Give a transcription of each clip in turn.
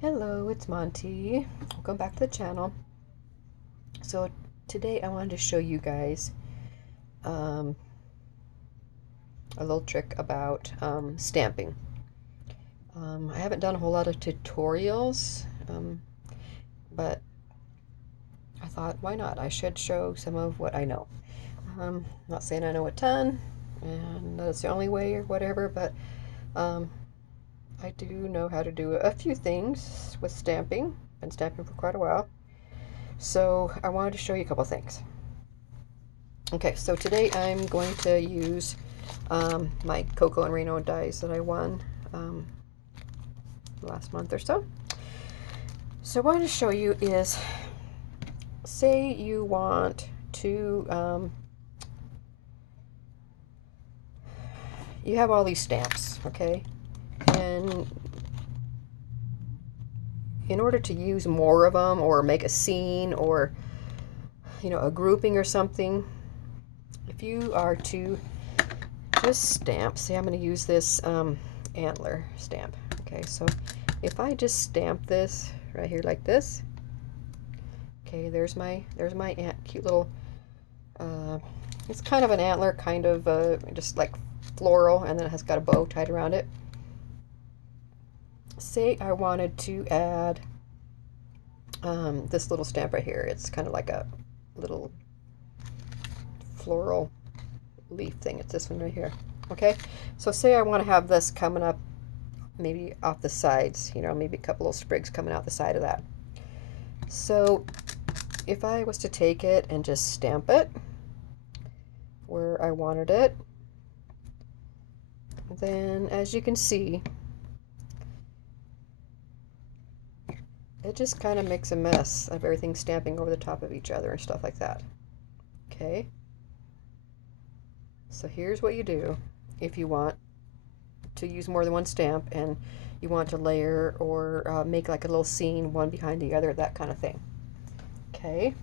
Hello, it's Monty. Welcome back to the channel. So today I wanted to show you guys um, a little trick about stamping. I haven't done a whole lot of tutorials, but I thought, why not? I should show some of what I know. Not saying I know a ton, and that's the only way or whatever, but um, I do know how to do a few things with stamping. Been stamping for quite a while. So I wanted to show you a couple things. Okay, so today I'm going to use my Coco and Reno dies that I won last month or so. So what I want to show you is, say you want to, you have all these stamps, okay? And in order to use more of them or make a scene or, you know, a grouping or something, if you are to just stamp, say I'm going to use this antler stamp. Okay, so if I just stamp this right here like this, okay, there's my cute little, it's kind of an antler, kind of just like floral, and then it has got a bow tied around it. Say I wanted to add this little stamp right here. It's kind of like a little floral leaf thing. It's this one right here. Okay, so say I want to have this coming up maybe off the sides, you know, maybe a couple of sprigs coming out the side of that. So if I was to take it and just stamp it where I wanted it, then as you can see, it just kind of makes a mess of everything stamping over the top of each other and stuff like that. Okay, so here's what you do if you want to use more than one stamp and you want to layer or make like a little scene one behind the other, that kind of thing. Okay,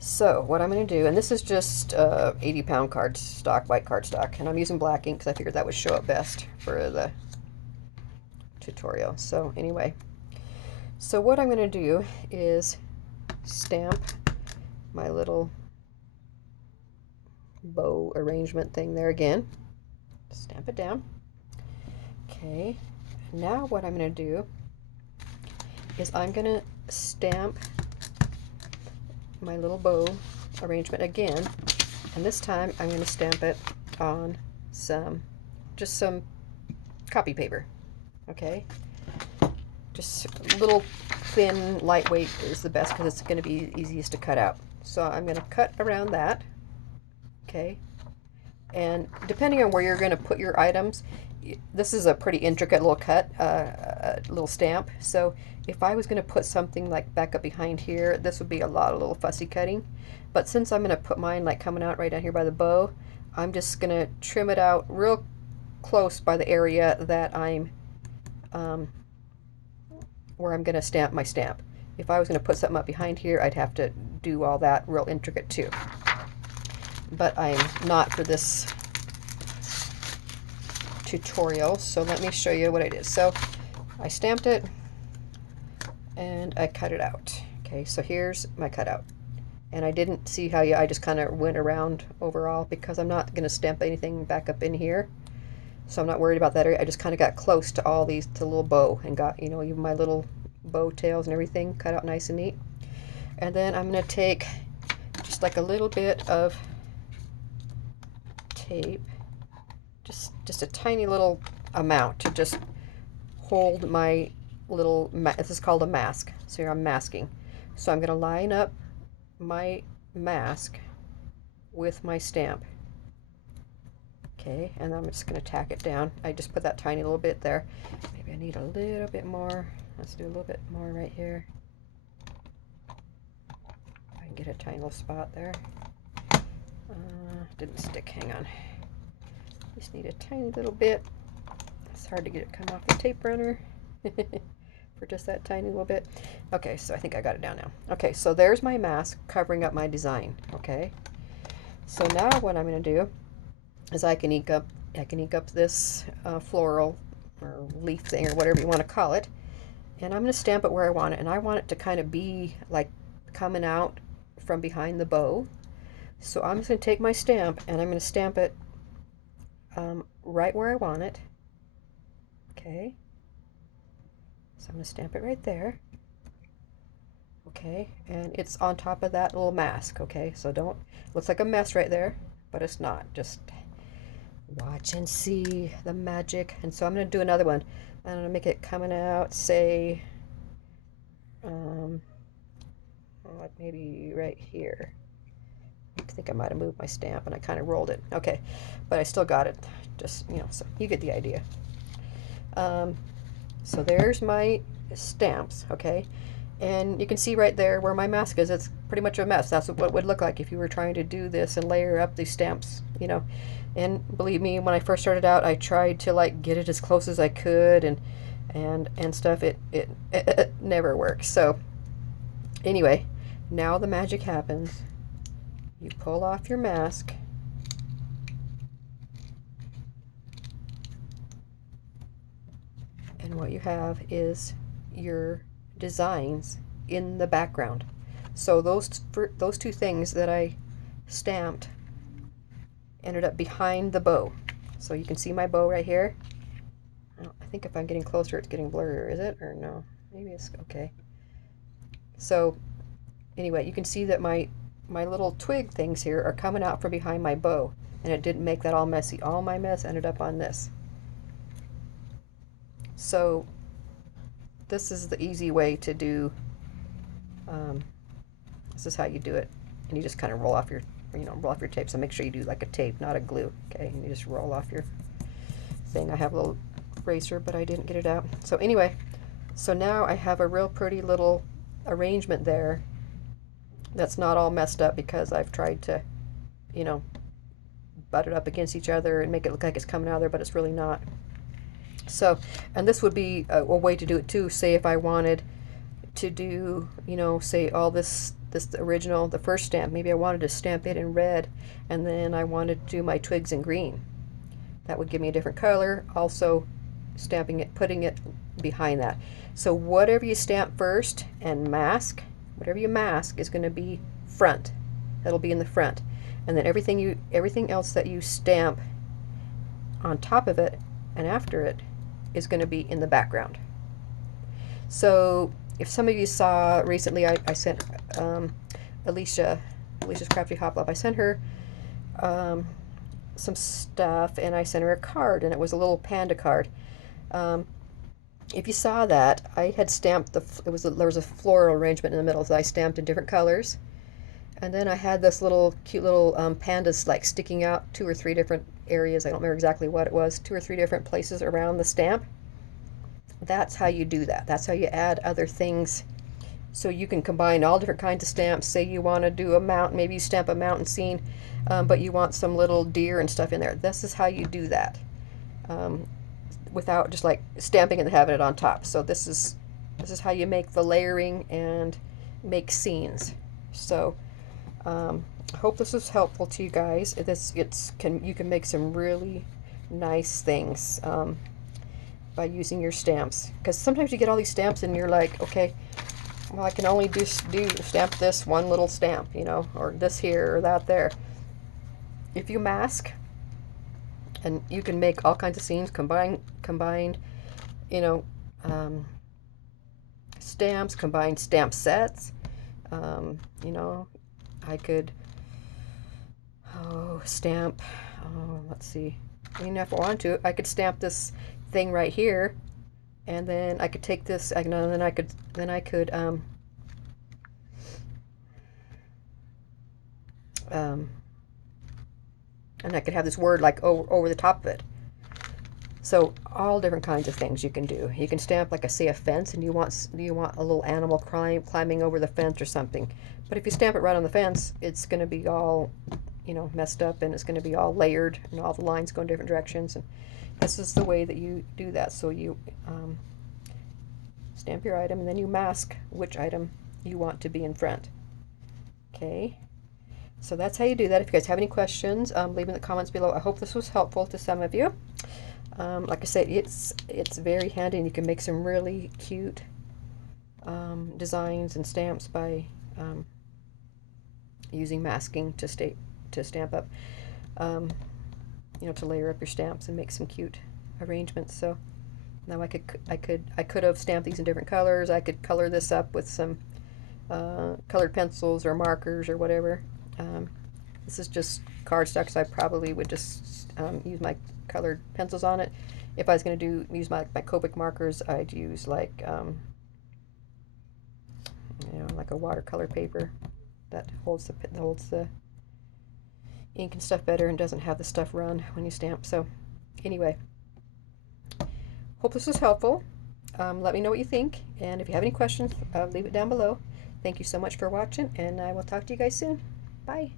so what I'm going to do, and this is just 80-pound cardstock, white cardstock, and I'm using black ink because I figured that would show up best for the tutorial. So anyway, so what I'm going to do is stamp my little bow arrangement thing there again. Stamp it down. Okay, now what I'm going to do is I'm going to stamp my little bow arrangement again, and this time I'm going to stamp it on just some copy paper. Okay, just a little thin, lightweight is the best because it's going to be easiest to cut out. So I'm going to cut around that. Okay, and depending on where you're going to put your items, this is a pretty intricate little cut, little stamp. So if I was going to put something like back up behind here, this would be a lot of little fussy cutting. But since I'm going to put mine like coming out right down here by the bow, I'm just going to trim it out real close by the area that I'm where I'm going to stamp my stamp. If I was going to put something up behind here, I'd have to do all that real intricate too. But I'm not for this tutorial, so let me show you what it is. So I stamped it and I cut it out. Okay, so here's my cutout. And I didn't see how I just kind of went around overall because I'm not going to stamp anything back up in here. So I'm not worried about that area. I just kind of got close to all these, to the little bow, and got, you know, even my little bow tails and everything cut out nice and neat. And then I'm going to take just like a little bit of tape, just a tiny little amount to just hold my little, this is called a mask. So here I'm masking. So I'm going to line up my mask with my stamp. Okay, and I'm just going to tack it down. I just put that tiny little bit there. Maybe I need a little bit more. Let's do a little bit more right here. I can get a tiny little spot there. Didn't stick, hang on. Just need a tiny little bit. It's hard to get it come off the tape runner for just that tiny little bit. Okay, so I think I got it down now. Okay, so there's my mask covering up my design. Okay, so now what I'm going to do is I can ink up this floral or leaf thing or whatever you want to call it. And I'm going to stamp it where I want it. And I want it to kind of be like coming out from behind the bow. So I'm just going to take my stamp and I'm going to stamp it right where I want it. Okay. So I'm going to stamp it right there. Okay, and it's on top of that little mask. Okay, so don't, looks like a mess right there, but it's not. Just watch and see the magic. And so I'm going to do another one. I'm going to make it coming out, say, like maybe right here. I think I might have moved my stamp and I kind of rolled it. Okay, but I still got it. Just, you know, so you get the idea. So there's my stamps, okay? And you can see right there where my mask is. It's pretty much a mess. That's what it would look like if you were trying to do this and layer up these stamps, you know. And believe me, when I first started out, I tried to like get it as close as I could and stuff. It never works. So anyway, now the magic happens. You pull off your mask. And what you have is your designs in the background. So those two things that I stamped ended up behind the bow. So you can see my bow right here. I think if I'm getting closer it's getting blurrier, is it? Or no? Maybe it's okay. So anyway, you can see that my little twig things here are coming out from behind my bow, and it didn't make that all messy. All my mess ended up on this. So this is the easy way to do, this is how you do it. And you just kind of roll off your, roll off your tape. So make sure you do like a tape, not a glue. Okay, and you just roll off your thing. I have a little eraser, but I didn't get it out. So anyway, so now I have a real pretty little arrangement there that's not all messed up because I've tried to, butt it up against each other and make it look like it's coming out of there, but it's really not. So, and this would be a way to do it too. Say if I wanted to do, say all this original, the first stamp, maybe I wanted to stamp it in red and then I wanted to do my twigs in green. That would give me a different color. Also stamping it, putting it behind that. So whatever you stamp first and mask, whatever you mask is going to be front. That'll be in the front. And then everything else that you stamp on top of it and after it is going to be in the background. So if some of you saw recently, I sent Alicia's Crafty Hop Love, I sent her some stuff and I sent her a card, and it was a little panda card. If you saw that, I had stamped there was a floral arrangement in the middle, so I stamped in different colors. And then I had this cute little pandas like sticking out 2 or 3 different areas. I don't remember exactly what it was, 2 or 3 different places around the stamp. That's how you do that. That's how you add other things. So you can combine all different kinds of stamps. Say you want to do a mountain, maybe you stamp a mountain scene, but you want some little deer and stuff in there. This is how you do that, without just like stamping and having it on top. So this is how you make the layering and make scenes. So I hope this is helpful to you guys. You can make some really nice things by using your stamps, because sometimes you get all these stamps and you're like, okay, well, I can only stamp this one little stamp, or this here or that there. If you mask, and you can make all kinds of scenes, combined, stamps, combined stamp sets. I could stamp. Let's see. Even if I wanted to, I could stamp this thing right here, and then I could take this. And then I could. And I could have this word like over the top of it. So all different kinds of things you can do. You can stamp like say a fence, and you want a little animal climbing over the fence or something. But if you stamp it right on the fence, it's going to be all messed up, and it's going to be all layered, and all the lines go in different directions. And this is the way that you do that. So you stamp your item, and then you mask which item you want to be in front. Okay. So that's how you do that. If you guys have any questions, leave in the comments below. I hope this was helpful to some of you. Like I said, it's very handy, and you can make some really cute designs and stamps by using masking to stamp up, you know, to layer up your stamps and make some cute arrangements. So now I could have stamped these in different colors. I could color this up with some colored pencils or markers or whatever. This is just cardstock, so I probably would just use my colored pencils on it. If I was going to use my Copic markers, I'd use like you know, like a watercolor paper that holds the ink and stuff better and doesn't have the stuff run when you stamp. So anyway, hope this was helpful. Let me know what you think, and if you have any questions, leave it down below. Thank you so much for watching, and I will talk to you guys soon. Bye.